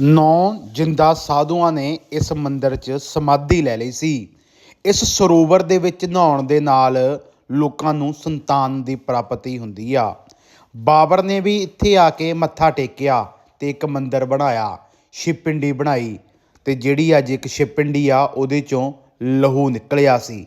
ਨੌ ਜਿੰਦਾ ਸਾਧੂਆਂ ਨੇ ਇਸ ਮੰਦਰ 'ਚ ਸਮਾਧੀ ਲੈ ਲਈ ਸੀ। ਇਸ ਸਰੋਵਰ ਦੇ ਵਿੱਚ ਨਹਾਉਣ ਦੇ ਨਾਲ ਲੋਕਾਂ ਨੂੰ ਸੰਤਾਨ ਦੀ ਪ੍ਰਾਪਤੀ ਹੁੰਦੀ ਆ। ਬਾਬਰ ਨੇ ਵੀ ਇੱਥੇ ਆ ਕੇ ਮੱਥਾ ਟੇਕਿਆ ਤੇ ਇੱਕ ਮੰਦਰ ਬਣਾਇਆ, ਸ਼ਿਵ ਪਿੰਡੀ ਬਣਾਈ, ਤੇ ਜਿਹੜੀ ਅੱਜ ਇੱਕ ਸ਼ਿਵ ਪਿੰਡੀ ਆ ਉਹਦੇ ਚੋਂ ਲਹੂ ਨਿਕਲਿਆ ਸੀ।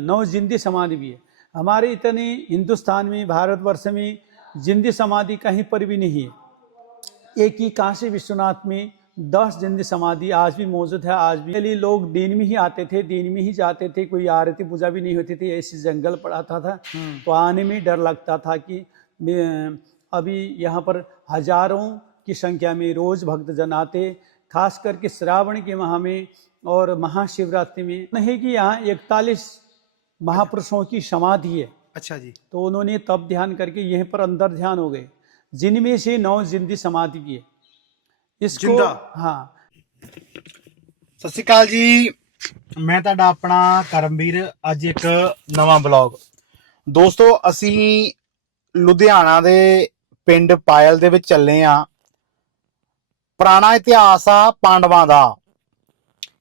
नौ जिंदी समाधि भी है हमारे इतने हिंदुस्तान में, भारतवर्ष में जिंदी समाधि कहीं पर भी नहीं है। एक ही काशी विश्वनाथ में 10 जिंदी समाधि आज भी मौजूद है। आज भी पहले लोग दिन में ही आते थे, दिन में ही जाते थे, कोई आरती पूजा भी नहीं होती थी, ऐसी जंगल पड़ाता था तो आने में डर लगता था कि अभी यहाँ पर हजारों की संख्या में रोज भक्तजन आते, खास करके श्रावण के माह में और महाशिवरात्रि में। नहीं कि यहाँ 41 महापुरुषों की समाधि है। अच्छा जी। तो उन्होंने तब ध्यान करके यहीं पर अंदर ध्यान हो गए, जिनमें से 9 जिंदी समाधि भी है। इसको जिंदा हाँ। ਸਤਿ ਸ਼੍ਰੀ ਅਕਾਲ ਜੀ, ਮੈਂ ਤੁਹਾਡਾ ਆਪਣਾ ਕਰਮਵੀਰ। ਅੱਜ ਇੱਕ ਨਵਾਂ ਬਲੌਗ। ਦੋਸਤੋ, ਅਸੀਂ ਲੁਧਿਆਣਾ ਦੇ ਪਿੰਡ ਪਾਇਲ ਦੇ ਵਿੱਚ ਚੱਲੇ ਆ। ਪੁਰਾਣਾ ਇਤਿਹਾਸ ਆ ਪਾਂਡਵਾਂ ਦਾ।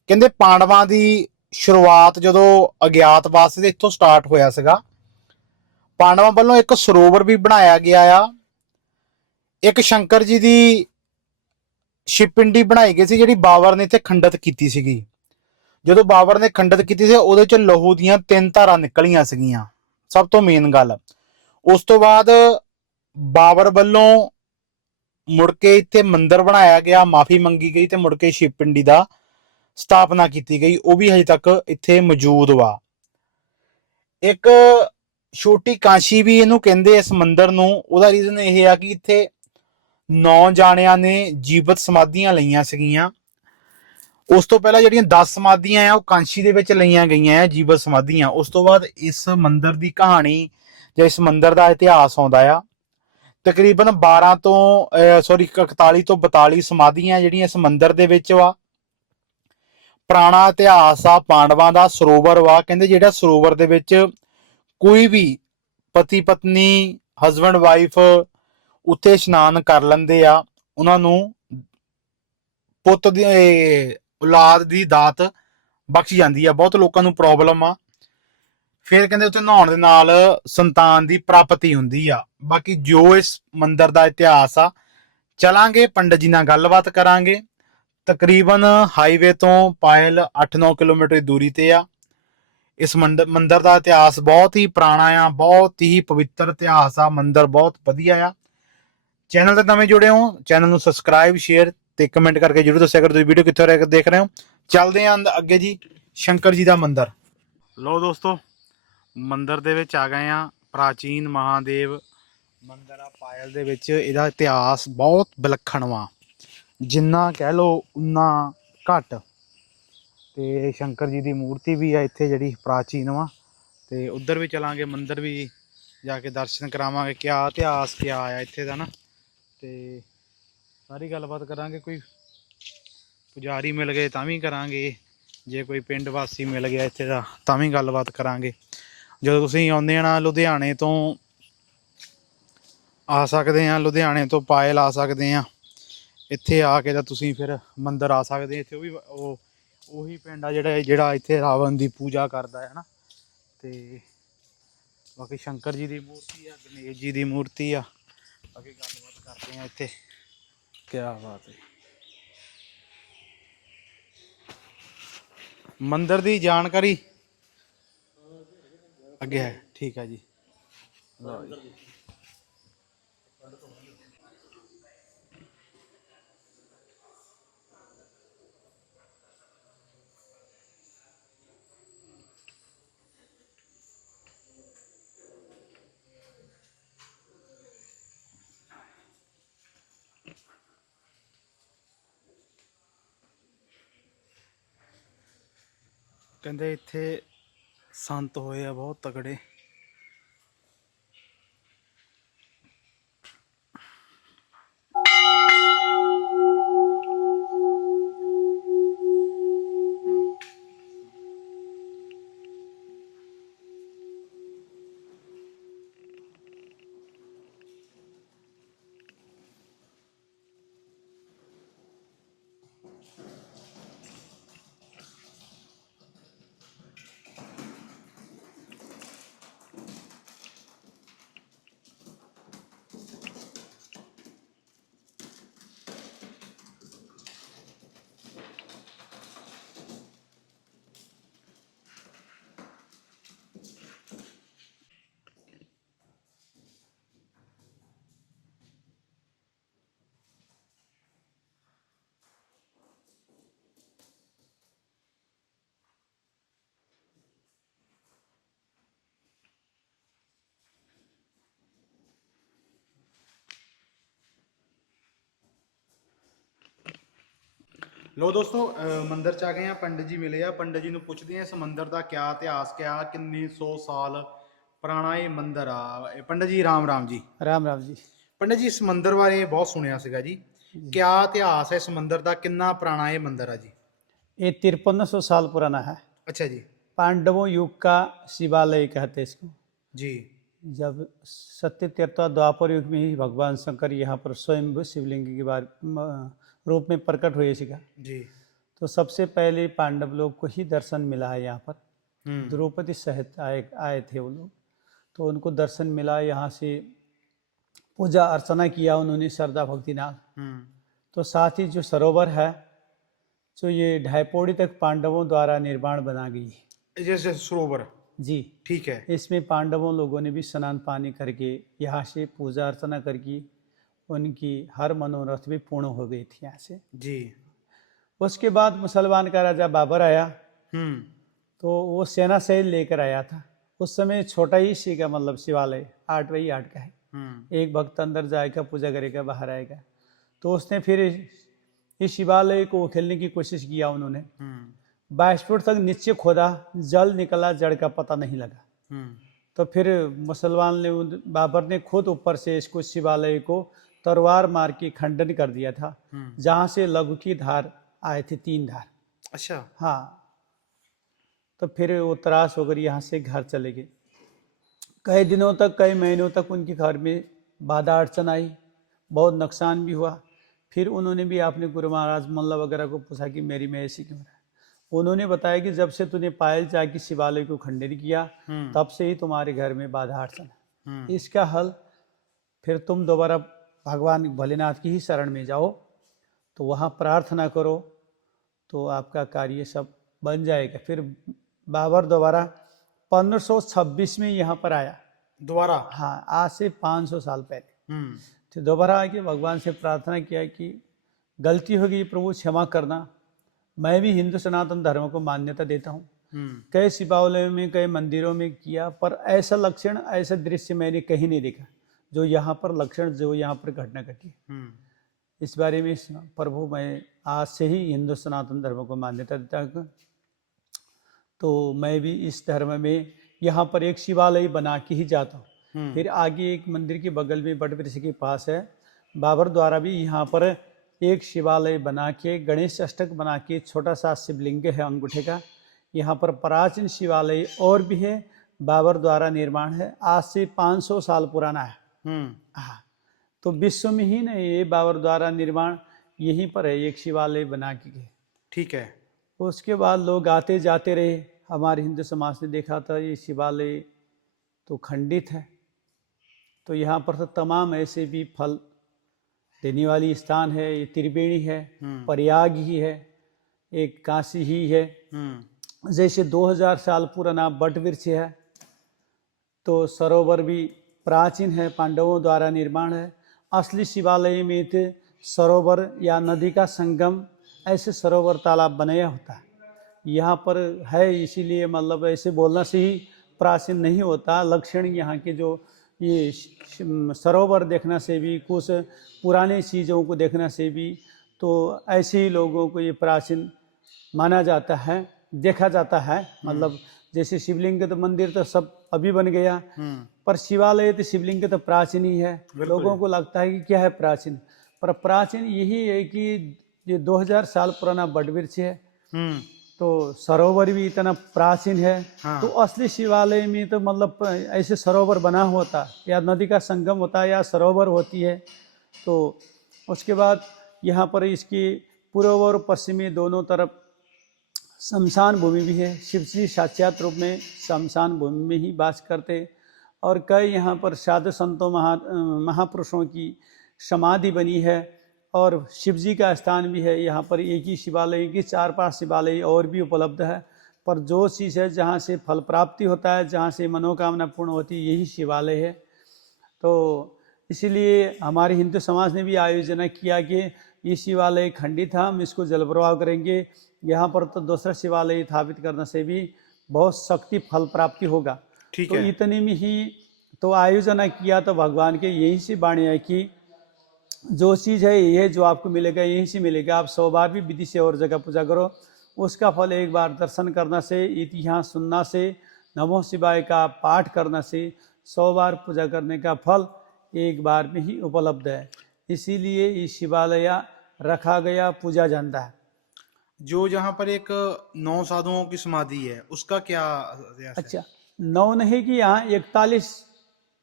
ਕਹਿੰਦੇ ਪਾਂਡਵਾਂ ਦੀ ਸ਼ੁਰੂਆਤ ਜਦੋਂ ਅਗਿਆਤਵਾਸ ਦੇ ਇੱਥੋਂ ਸਟਾਰਟ ਹੋਇਆ ਸੀਗਾ। ਪਾਂਡਵਾਂ ਵੱਲੋਂ ਇੱਕ ਸਰੋਵਰ ਵੀ ਬਣਾਇਆ ਗਿਆ ਆ। ਇੱਕ ਸ਼ੰਕਰ ਜੀ ਦੀ ਸ਼ਿਵ ਪਿੰਡੀ ਬਣਾਈ ਗਈ ਸੀ, ਜਿਹੜੀ ਬਾਬਰ ਨੇ ਇੱਥੇ ਖੰਡਿਤ ਕੀਤੀ ਸੀਗੀ। ਜਦੋਂ ਬਾਬਰ ਨੇ ਖੰਡਿਤ ਕੀਤੀ ਸੀ, ਉਹਦੇ ਚ ਲਹੂ ਦੀਆਂ 3 ਧਾਰਾਂ ਨਿਕਲੀਆਂ ਸੀਗੀਆਂ, ਸਭ ਤੋਂ ਮੇਨ ਗੱਲ। ਉਸ ਤੋਂ ਬਾਅਦ ਬਾਬਰ ਵੱਲੋਂ ਮੁੜ ਕੇ ਇੱਥੇ ਮੰਦਿਰ ਬਣਾਇਆ ਗਿਆ, ਮਾਫੀ ਮੰਗੀ ਗਈ ਤੇ ਮੁੜ ਕੇ ਸ਼ਿਵ ਪਿੰਡੀ ਦਾ ਸਥਾਪਨਾ ਕੀਤੀ ਗਈ। ਉਹ ਵੀ ਹਜੇ ਤੱਕ ਇੱਥੇ ਮੌਜੂਦ ਵਾ। ਇੱਕ ਛੋਟੀ ਕਾਸ਼ੀ ਵੀ ਇਹਨੂੰ ਕਹਿੰਦੇ ਇਸ ਮੰਦਿਰ ਨੂੰ। ਉਹਦਾ ਰੀਜ਼ਨ ਇਹ ਆ ਕਿ ਇੱਥੇ 9 ਜਾਣਿਆਂ ਨੇ ਜੀਵਤ ਸਮਾਧੀਆਂ ਲਈਆਂ ਸੀਗੀਆਂ। ਉਸ ਤੋਂ ਪਹਿਲਾਂ ਜਿਹੜੀਆਂ 10 ਸਮਾਧੀਆਂ ਆ ਉਹ ਕਾਂਸ਼ੀ ਦੇ ਵਿੱਚ ਲਈਆਂ ਗਈਆਂ ਆ, ਜੀਵਤ ਸਮਾਧੀਆਂ। ਉਸ ਤੋਂ ਬਾਅਦ ਇਸ ਮੰਦਿਰ ਦੀ ਕਹਾਣੀ ਜਾਂ ਇਸ ਮੰਦਿਰ ਦਾ ਇਤਿਹਾਸ ਆਉਂਦਾ ਆ। ਤਕਰੀਬਨ 41 ਤੋਂ 42 ਸਮਾਧੀਆਂ ਜਿਹੜੀਆਂ ਇਸ ਮੰਦਿਰ ਦੇ ਵਿੱਚ ਵਾ। ਪੁਰਾਣਾ ਇਤਿਹਾਸ ਆ ਪਾਂਡਵਾਂ ਦਾ। ਸਰੋਵਰ ਵਾ, ਕਹਿੰਦੇ ਜਿਹੜਾ ਸਰੋਵਰ ਦੇ ਵਿੱਚ ਕੋਈ ਵੀ ਪਤੀ ਪਤਨੀ, ਹਸਬੈਂਡ ਵਾਈਫ ਉੱਥੇ ਇਸ਼ਨਾਨ ਕਰ ਲੈਂਦੇ ਆ, ਉਹਨਾਂ ਨੂੰ ਪੁੱਤ ਦੀ ਔਲਾਦ ਦੀ ਦਾਤ ਬਖਸ਼ ਜਾਂਦੀ ਆ। ਬਹੁਤ ਲੋਕਾਂ ਨੂੰ ਪ੍ਰੋਬਲਮ ਆ, ਫਿਰ ਕਹਿੰਦੇ ਉੱਥੇ ਨਹਾਉਣ ਦੇ ਨਾਲ ਸੰਤਾਨ ਦੀ ਪ੍ਰਾਪਤੀ ਹੁੰਦੀ ਆ। ਬਾਕੀ ਜੋ ਇਸ ਮੰਦਿਰ ਦਾ ਇਤਿਹਾਸ ਆ, ਚਲਾਂਗੇ ਪੰਡਤ ਜੀ ਨਾਲ ਗੱਲਬਾਤ ਕਰਾਂਗੇ। ਤਕਰੀਬਨ ਹਾਈਵੇ ਤੋਂ ਪਾਇਲ 8-9 ਕਿਲੋਮੀਟਰ ਦੀ ਦੂਰੀ ਤੇ ਆ। ਇਸ ਮੰਦਿਰ ਦਾ ਇਤਿਹਾਸ ਬਹੁਤ ਹੀ ਪੁਰਾਣਾ ਆ, ਬਹੁਤ ਹੀ ਪਵਿੱਤਰ ਇਤਿਹਾਸ ਆ। ਮੰਦਿਰ ਬਹੁਤ ਵਧੀਆ ਆ। ਚੈਨਲ ਤੇ ਨਵੇਂ ਜੁੜੇ ਹੋ, ਚੈਨਲ ਨੂੰ ਸਬਸਕ੍ਰਾਈਬ, ਸ਼ੇਅਰ ਤੇ ਕਮੈਂਟ ਕਰਕੇ ਜਰੂਰ ਦੱਸਿਆ ਕਰੋ ਤੁਸੀਂ ਵੀਡੀਓ ਕਿੱਥੋਂ ਦੇਖ ਰਹੇ ਹੋ। ਚੱਲਦੇ ਆਂ ਅੱਗੇ ਜੀ, ਸ਼ੰਕਰ ਜੀ ਦਾ ਮੰਦਿਰ। ਲੋ ਦੋਸਤੋ, ਮੰਦਿਰ ਦੇ ਵਿੱਚ ਆ ਗਏ ਆ। ਪ੍ਰਾਚੀਨ ਮਹਾਦੇਵ ਮੰਦਿਰ ਆ ਪਾਇਲ ਦੇ ਵਿੱਚ। ਇਹਦਾ ਇਤਿਹਾਸ ਬਹੁਤ ਵਿਲੱਖਣ ਵਾ, ਜਿੰਨਾ ਕਹਿ ਲਓ ਉਨਾ ਘੱਟ। ਤੇ ਸ਼ੰਕਰ ਜੀ ਦੀ ਮੂਰਤੀ ਵੀ ਆ ਇੱਥੇ ਜਿਹੜੀ ਪ੍ਰਾਚੀਨ ਵਾ। ਤੇ ਉੱਧਰ ਵੀ ਚਲਾਂਗੇ, ਮੰਦਿਰ ਵੀ ਜਾ ਕੇ ਦਰਸ਼ਨ ਕਰਾਵਾਂਗੇ। ਕਿਆ ਇਤਿਹਾਸ ਕਿਆ ਆਇਆ ਇੱਥੇ ਦਾ ਨਾ, ਤੇ ਸਾਰੀ ਗੱਲਬਾਤ ਕਰਾਂਗੇ। ਕੋਈ ਪੁਜਾਰੀ ਮਿਲ ਗਏ ਤਾਂ ਵੀ ਕਰਾਂਗੇ, ਜੇ ਕੋਈ ਪਿੰਡ ਵਾਸੀ ਮਿਲ ਗਿਆ ਇੱਥੇ ਦਾ ਤਾਂ ਵੀ ਗੱਲਬਾਤ ਕਰਾਂਗੇ। ਜਦੋਂ ਤੁਸੀਂ ਆਉਂਦੇ ਆ ਨਾ, ਲੁਧਿਆਣੇ ਤੋਂ ਆ ਸਕਦੇ ਆ, ਲੁਧਿਆਣੇ ਤੋਂ ਪਾਇਲ ਆ ਸਕਦੇ ਆ। ਇੱਥੇ ਆ ਕੇ ਤਾਂ ਤੁਸੀਂ ਫਿਰ ਮੰਦਿਰ ਆ ਸਕਦੇ। ਇੱਥੇ ਉਹੀ ਪਿੰਡ ਆ ਜਿਹੜਾ ਇੱਥੇ ਰਾਵਣ ਦੀ ਪੂਜਾ ਕਰਦਾ ਹੈ ਨਾ। ਤੇ ਬਾਕੀ ਸ਼ੰਕਰ ਜੀ ਦੀ ਮੂਰਤੀ ਆ, ਗਣੇਸ਼ ਜੀ ਦੀ ਮੂਰਤੀ ਆ। ਬਾਕੀ ਗੱਲਬਾਤ ਕਰਦੇ ਆ ਇੱਥੇ। ਕਿਆ ਬਾਤ ਹੈ। ਮੰਦਿਰ ਦੀ ਜਾਣਕਾਰੀ ਅੱਗੇ ਹੈ, ਠੀਕ ਹੈ ਜੀ। ਲਓ ਜੀ। ਕਹਿੰਦੇ ਇੱਥੇ ਸੰਤ ਹੋਏ ਆ ਬਹੁਤ ਤਕੜੇ। ਲੋ ਦੋਸਤੋ ਮੰਦਿਰ ਚ ਆ ਗਏ ਆ, ਪੰਡਿਤ ਜੀ ਮਿਲੇ ਆ। ਪੰਡਿਤ ਜੀ ਨੂੰ ਪੁੱਛਦੇ ਆ ਇਸ ਮੰਦਿਰ ਦਾ ਕਿਆ ਇਤਿਹਾਸ, ਕਿਆ ਕਿੰਨੇ 100 ਸਾਲ ਪੁਰਾਣਾ ਇਹ ਮੰਦਿਰ ਆ। ਪੰਡਿਤ ਜੀ ਰਾਮ ਰਾਮ ਜੀ। राम राम जी। ਪੰਡਿਤ ਜੀ ਇਸ ਮੰਦਿਰ ਬਾਰੇ ਬਹੁਤ ਸੁਣਿਆ ਸੀਗਾ ਜੀ, ਕਿਆ ਇਤਿਹਾਸ ਹੈ ਇਸ ਮੰਦਿਰ ਦਾ, ਕਿੰਨਾ ਪੁਰਾਣਾ ਇਹ ਮੰਦਿਰ ਆ ਜੀ? ये 5300 साल पुराना है। ਅੱਛਾ ਜੀ। पांडवों युग का शिवालय कहते हैं इसको। जी। जब सत्य त्रेता द्वापर युग में ही भगवान शंकर यहाँ पर स्वयं शिवलिंग के बार रूप में प्रकट हुए सीखा। जी। तो सबसे पहले पांडव लोग को ही दर्शन मिला है यहाँ पर। द्रौपदी सहित आए थे वो लोग, तो उनको दर्शन मिला। यहाँ से पूजा अर्चना किया उन्होंने श्रद्धा भक्ति नाल। तो साथ ही जो सरोवर है, जो ये 2.5 पौड़ी तक पांडवों द्वारा निर्माण बना गई है। जैसे सरोवर जी, ठीक है। इसमें पांडवों लोगों ने भी स्नान पानी करके यहाँ से पूजा अर्चना करके उनकी हर मनोरथ भी पूर्ण हो गई थी यहाँ से। जी। उसके बाद मुसलमान का राजा बाबर आया, तो वो सेना सहित लेकर आया था। उस समय छोटा ही सी का मतलब शिवालय 8 बाई 8 का है। एक भक्त अंदर जाएगा, पूजा करेगा, बाहर आएगा। तो उसने फिर इस शिवालय को खेलने की कोशिश किया उन्होंने। 22 फुट तक नीचे खोदा, जल निकला, जड़ का पता नहीं लगा। तो फिर मुसलमान ने बाबर ने खुद ऊपर से इसको शिवालय को तलवार मार के खंडन कर दिया था, जहां से लघु की धार आए थे, 3 धार। अच्छा। हाँ, तो फिर वो त्रास होकर यहाँ से घर चले गए। कई दिनों तक, कई महीनों तक उनके घर में बाधा अड़चन आई, बहुत नुकसान भी हुआ। फिर उन्होंने भी अपने गुरु महाराज मल्ल वगैरह को पूछा कि मेरी में ऐसी क्यों है। उन्होंने बताया कि जब से तूने पायल जाके शिवालय को खंडन किया, तब से ही तुम्हारे घर में बाधा अड़चन है। इसका हल फिर तुम दोबारा भगवान भोलेनाथ की ही शरण में जाओ, तो वहाँ प्रार्थना करो, तो आपका कार्य सब बन जाएगा। फिर बाबर दोबारा 1526 में यहाँ पर आया दोबारा। हाँ, आज से 500 साल पहले। तो दोबारा आके भगवान से प्रार्थना किया कि गलती हो गई प्रभु, क्षमा करना। मैं भी हिंदू सनातन धर्म को मान्यता देता हूँ। कई शिवालयों में, कई मंदिरों में किया, पर ऐसा लक्षण, ऐसा दृश्य मैंने कहीं नहीं देखा जो यहाँ पर लक्षण, जो यहाँ पर घटना घटी। इस बारे में प्रभु मैं आज से ही हिंदू सनातन धर्म को मान्यता देता हूँ, तो मैं भी इस धर्म में यहाँ पर एक शिवालय बना के ही जाता हूँ। फिर आगे एक मंदिर के बगल में बट वृक्ष के पास है, बाबर द्वारा भी यहाँ पर एक शिवालय बना के, गणेश अष्टक बना के, छोटा सा शिवलिंग है अंगूठे का। यहाँ पर प्राचीन शिवालय और भी है, बाबर द्वारा निर्माण है, आज से 500 साल पुराना है। हाँ, तो विश्व में ही नहीं, ये बाबर द्वारा निर्माण यहीं पर है, एक शिवालय बना के। ठीक है। उसके बाद लोग आते जाते रहे। हमारे हिंदू समाज ने देखा था ये शिवालय तो खंडित है, तो यहाँ पर तो तमाम ऐसे भी फल देने वाली स्थान है। ये त्रिवेणी है, प्रयाग ही है, एक काशी ही है। जैसे 2000 साल पुराना बट वृक्ष है, तो सरोवर भी प्राचीन है, पांडवों द्वारा निर्माण है। असली शिवालय में तो सरोवर या नदी का संगम, ऐसे सरोवर तालाब बनाया होता है। यहाँ पर है, इसीलिए मतलब ऐसे बोलना से ही प्राचीन नहीं होता। लक्षण यहाँ के जो ये सरोवर देखना से भी, कुछ पुराने चीज़ों को देखना से भी, तो ऐसे ही लोगों को ये प्राचीन माना जाता है, देखा जाता है। मतलब जैसे शिवलिंग के तो मंदिर तो सब अभी बन गया, पर शिवालय तो शिवलिंग के तो प्राचीन ही है। लोगों को लगता है कि क्या है प्राचीन, पर प्राचीन यही है कि ये 2000 साल पुराना बट वृक्ष है, तो सरोवर भी इतना प्राचीन है। हाँ। तो असली शिवालय में तो मतलब ऐसे सरोवर बना होता, या नदी का संगम होता है, या सरोवर होती है। तो उसके बाद यहाँ पर इसकी पूर्व और पश्चिमी दोनों तरफ शमशान भूमि भी है। शिव जी साक्षात रूप में शमशान भूमि में ही वास करते, और कई यहाँ पर साधु संतों महापुरुषों की समाधि बनी है, और शिव जी का स्थान भी है। यहाँ पर एक ही शिवालय की 4-5 शिवालय और भी उपलब्ध है, पर जो चीज़ है जहाँ से फल प्राप्ति होता है, जहाँ से मनोकामना पूर्ण होती है, यही शिवालय है। तो इसीलिए हमारे हिंदू समाज ने भी आयोजन किया कि ये शिवालय खंडित है, हम इसको जल प्रवाह करेंगे। यहाँ पर तो दूसरा शिवालय स्थापित करने से भी बहुत शक्ति फल प्राप्ति होगा। तो इतने में ही तो आयोजन किया, तो भगवान के यही सी वाणी है कि जो चीज़ है ये जो आपको मिलेगा यहीं से मिलेगा। आप 100 बार भी विधि से और जगह पूजा करो, उसका फल एक बार दर्शन करना से, इतिहास सुनना से, नमो शिवाय का पाठ करना से 100 बार पूजा करने का फल एक बार में ही उपलब्ध है। इसीलिए ये शिवालय रखा गया, पूजा जाता है। जो जहाँ पर एक 9 साधुओं की समाधि है उसका क्या इतिहास है? अच्छा, 9 नहीं कि यहाँ 41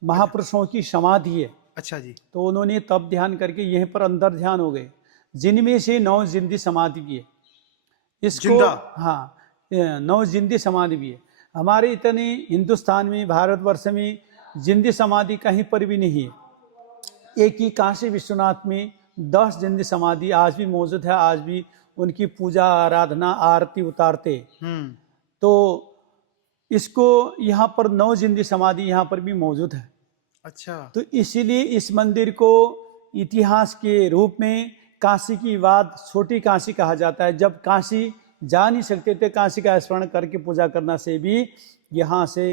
महापुरुषों की समाधि है। अच्छा जी। तो उन्होंने तब ध्यान करके यहीं पर अंदर ध्यान हो गए, जिनमें से 9 जिंदी समाधि भी है। इसको जिंदा? हाँ, 9 जिंदी समाधि भी है। हमारे इतने हिंदुस्तान में, भारतवर्ष में जिंदी समाधि कहीं पर भी नहीं है। एक ही काशी विश्वनाथ में 10 जिंदी समाधि आज भी मौजूद है। आज भी उनकी पूजा आराधना आरती उतारते। तो इसको यहाँ पर 9 जिंदी समाधि यहाँ पर भी मौजूद है। अच्छा। तो इसीलिए इस मंदिर को इतिहास के रूप में काशी की बात छोटी काशी कहा जाता है। जब काशी जा नहीं सकते थे, काशी का स्मरण करके पूजा करना से भी यहाँ से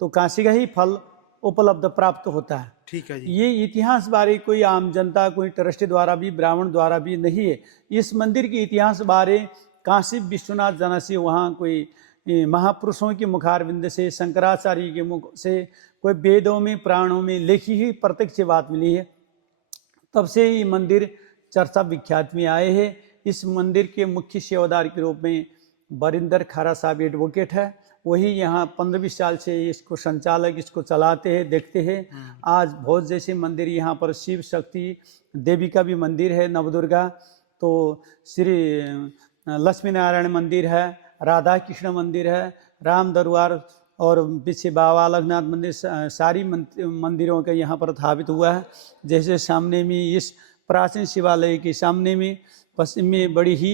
तो काशी का ही फल उपलब्ध प्राप्त होता है। ठीक है जी। ये इतिहास बारे कोई आम जनता, कोई ट्रस्ट द्वारा भी, ब्राह्मण द्वारा भी नहीं है। इस मंदिर के इतिहास बारे काशी विश्वनाथ जाना से, वहाँ कोई महापुरुषों के मुखारविंद से, शंकराचार्य के मुख से, कोई वेदों में पुराणों में लिखी हुई प्रत्यक्ष बात मिली है। तब से ये मंदिर चर्चा विख्यात में आए हैं। इस मंदिर के मुख्य सेवादार के रूप में बरिंदर खारा साहब एडवोकेट है। वही यहाँ 15-20 साल से इसको संचालक, इसको चलाते हैं, देखते हैं। आज बहुत जैसे मंदिर यहाँ पर शिव शक्ति देवी का भी मंदिर है, नवदुर्गा, तो श्री लक्ष्मी नारायण मंदिर है, राधा कृष्ण मंदिर है, राम दरबार और पीछे बाबा अलगनाथ मंदिर, सारी मंदिरों का यहाँ पर स्थापित हुआ है। जैसे सामने में इस प्राचीन शिवालय के सामने में पश्चिम में बड़ी ही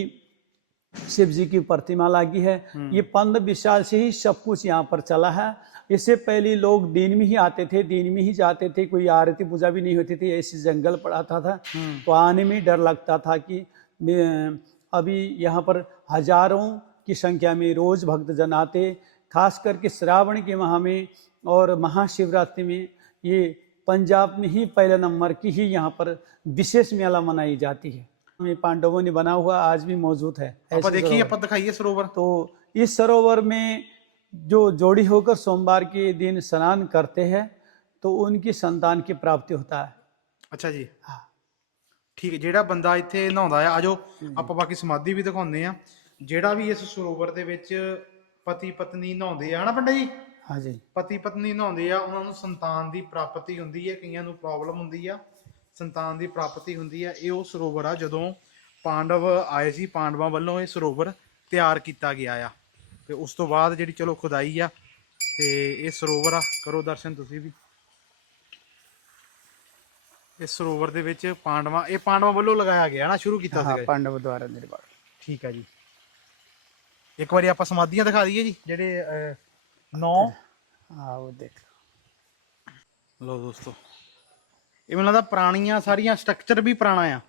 शिव जी की प्रतिमा लगी है। ये 15-20 साल से ही सब कुछ यहाँ पर चला है। इससे पहले लोग दिन में ही आते थे, दिन में ही जाते थे, कोई आरती पूजा भी नहीं होती थी, ऐसे जंगल पड़ाता था। तो आने में डर लगता था कि अभी यहाँ पर हजारों की संख्या में रोज भक्तजन आते, खास करके श्रावण के माह में और महाशिवरात्रि में। ये पंजाब में ही पहले नंबर की ही यहाँ पर विशेष मेला मनाई जाती है। पांडवों ने बना हुआ आज भी मौजूद है। आप देखिए, आप दिखाइए सरोवर। तो इस सरोवर में जो जोड़ी होकर सोमवार के दिन स्नान करते हैं तो उनकी संतान की प्राप्ति होता है। अच्छा जी। हाँ। ठीक ਹੈ। ਜਿਹੜਾ ਬੰਦਾ ਇੱਥੇ ਨਹਾਉਂਦਾ ਆ, ਆਜੋ ਆਪਾਂ ਬਾਕੀ ਸਮਾਧੀ ਵੀ ਦਿਖਾਉਂਦੇ ਆ। ਜਿਹੜਾ ਵੀ ਇਸ ਸਰੋਵਰ ਦੇ ਵਿੱਚ ਪਤੀ ਪਤਨੀ ਨਹਾਉਂਦੇ ਆ, ਹਨਾ ਪੰਡਾ ਜੀ? हाँ जी। ਪਤੀ ਪਤਨੀ ਨਹਾਉਂਦੇ ਆ, ਉਹਨਾਂ ਨੂੰ ਸੰਤਾਨ ਦੀ ਪ੍ਰਾਪਤੀ ਹੁੰਦੀ ਹੈ। ਕਈਆਂ ਨੂੰ ਪ੍ਰੋਬਲਮ ਹੁੰਦੀ ਆ, ਸੰਤਾਨ ਦੀ ਪ੍ਰਾਪਤੀ ਹੁੰਦੀ ਹੈ। ਇਹ ਉਹ ਸਰੋਵਰ ਆ ਜਦੋਂ ਪਾਂਡਵ ਆਏ ਸੀ, ਪਾਂਡਵਾਂ ਵੱਲੋਂ ਇਹ ਸਰੋਵਰ ਤਿਆਰ ਕੀਤਾ ਗਿਆ ਆ। ਤੇ ਉਸ ਤੋਂ ਬਾਅਦ ਜਿਹੜੀ ਚਲੋ ਖੁਦਾਈ ਆ ਤੇ ਇਹ ਸਰੋਵਰ ਆ, ਕਰੋ ਦਰਸ਼ਨ ਤੁਸੀਂ ਵੀ। ਇਸ ਸਰੋਵਰ ਦੇ ਵਿੱਚ ਇਹ ਪਾਂਡਵਾਂ ਵੱਲੋਂ ਲਗਾਇਆ ਗਿਆ ਨਾ, ਸ਼ੁਰੂ ਕੀਤਾ ਸੀਗਾ। पांडव द्वारा निर्माण। ਠੀਕ ਹੈ ਜੀ। ਇੱਕ ਵਾਰੀ ਆਪਾਂ ਸਮਾਧੀਆਂ ਦਿਖਾ ਦਈਏ ਜੀ, ਜਿਹੜੇ 9। हाँ वो देख ਲੋ ਦੋਸਤੋ, ਇਹ ਮੈਨੂੰ ਲੱਗਦਾ ਪੁਰਾਣੀਆਂ ਸਾਰੀਆਂ, ਸਟਰਕਚਰ ਵੀ ਪੁਰਾਣਾ ਆ।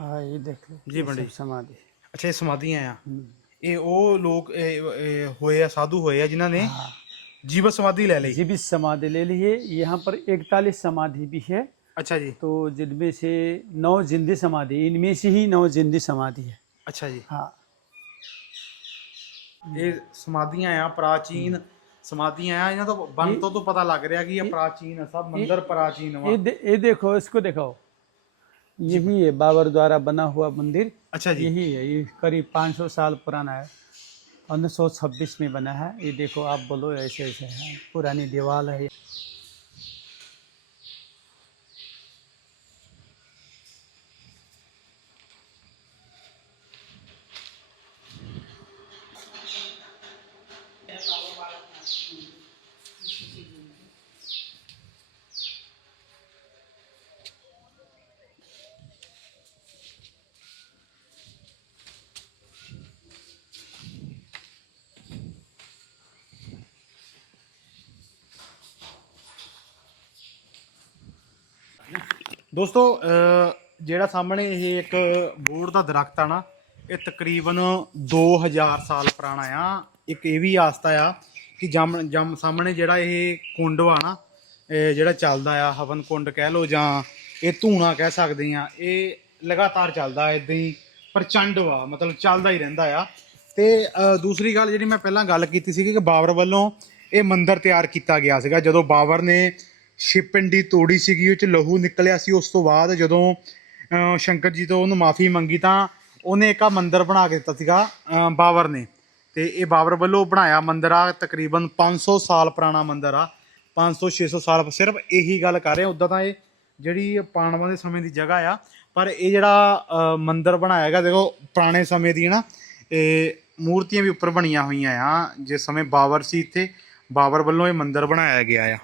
हाँ ये देख लो जी पंडित जी। समाधि। ਅੱਛਾ, ਇਹ ਸਮਾਧੀਆਂ ਆ। ਇਹ ਉਹ ਲੋਕ ਹੋਏ ਆ, ਸਾਧੂ ਹੋਏ ਆ ਜਿਨ੍ਹਾਂ ਨੇ जीवित समाधि ले ली। जीवित समाधि ले ली है। यहाँ पर 41 समाधि भी है। अच्छा जी। तो जिनमें से 9 जिंदी समाधि, इनमें से ही 9 जिंदी समाधि है। अच्छा जी। हाँ, ये समाधियां आ, प्राचीन समाधियां आ। इन्हां तो बन तो पता लग रहा कि ये प्राचीन है, सब मंदिर प्राचीन वा। ये देखो, इसको दिखाओ, यही है बाबर द्वारा बना हुआ मंदिर। अच्छा जी। यही है, ये करीब 500 साल पुराना है, 1926 में बना है। ये देखो, आप बोलो ऐसे ऐसे है, पुरानी दीवार है। ਦੋਸਤੋ ਜਿਹੜਾ ਸਾਹਮਣੇ ਇਹ ਇੱਕ ਬੋਰਡ ਦਾ ਦਰਖਤ ਆ ਨਾ, ਇਹ ਤਕਰੀਬਨ 2000 ਸਾਲ ਪੁਰਾਣਾ ਆ। ਇੱਕ ਇਹ ਵੀ ਆਸਤਾ ਆ ਕਿ ਜਮ ਸਾਹਮਣੇ ਜਿਹੜਾ ਇਹ ਕੁੰਡ ਵਾ ਨਾ, ਇਹ ਜਿਹੜਾ ਚੱਲਦਾ ਆ, ਹਵਨ ਕੁੰਡ ਕਹਿ ਲਓ ਜਾਂ ਇਹ ਧੂਣਾ ਕਹਿ ਸਕਦੇ ਆ, ਇਹ ਲਗਾਤਾਰ ਚੱਲਦਾ ਇਦਾਂ ਹੀ ਪ੍ਰਚੰਡ ਵਾ, ਮਤਲਬ ਚੱਲਦਾ ਹੀ ਰਹਿੰਦਾ ਆ। ਤੇ ਦੂਸਰੀ ਗੱਲ ਜਿਹੜੀ ਮੈਂ ਪਹਿਲਾਂ ਗੱਲ ਕੀਤੀ ਸੀ ਕਿ ਬਾਬਰ ਵੱਲੋਂ ਇਹ ਮੰਦਿਰ ਤਿਆਰ ਕੀਤਾ ਗਿਆ ਸੀਗਾ। ਜਦੋਂ ਬਾਬਰ ਨੇ ਸ਼ਿਵਪਿੰਡੀ ਤੋੜੀ ਸੀਗੀ, ਉਹ 'ਚ ਲਹੂ ਨਿਕਲਿਆ ਸੀ, ਉਸ ਤੋਂ ਬਾਅਦ ਜਦੋਂ ਸ਼ੰਕਰ ਜੀ ਤੋਂ ਉਹਨੂੰ ਮਾਫੀ ਮੰਗੀ ਤਾਂ ਉਹਨੇ ਇੱਕ ਮੰਦਿਰ ਬਣਾ ਕੇ ਦਿੱਤਾ ਸੀਗਾ ਬਾਬਰ ਨੇ। ਤੇ ਇਹ ਬਾਬਰ ਵੱਲੋਂ ਬਣਾਇਆ ਮੰਦਿਰ ਆ, ਤਕਰੀਬਨ 500 ਸਾਲ ਪੁਰਾਣਾ ਮੰਦਿਰ ਆ, 500-600 ਸਾਲ। ਸਿਰਫ ਇਹੀ ਗੱਲ ਕਰ ਰਹੇ, ਉੱਦਾਂ ਤਾਂ ਇਹ ਜਿਹੜੀ ਪਾਂਡਵਾਂ ਦੇ ਸਮੇਂ ਦੀ ਜਗ੍ਹਾ ਆ, ਪਰ ਇਹ ਜਿਹੜਾ ਮੰਦਿਰ ਬਣਾਇਆ ਹੈਗਾ, ਦੇਖੋ ਪੁਰਾਣੇ ਸਮੇਂ ਦੀ ਨਾ ਇਹ ਮੂਰਤੀਆਂ ਵੀ ਉੱਪਰ ਬਣੀਆਂ ਹੋਈਆਂ ਆ। ਜਿਸ ਸਮੇਂ ਬਾਬਰ ਸੀ ਇੱਥੇ, ਬਾਬਰ ਵੱਲੋਂ ਇਹ ਮੰਦਿਰ ਬਣਾਇਆ ਗਿਆ ਆ।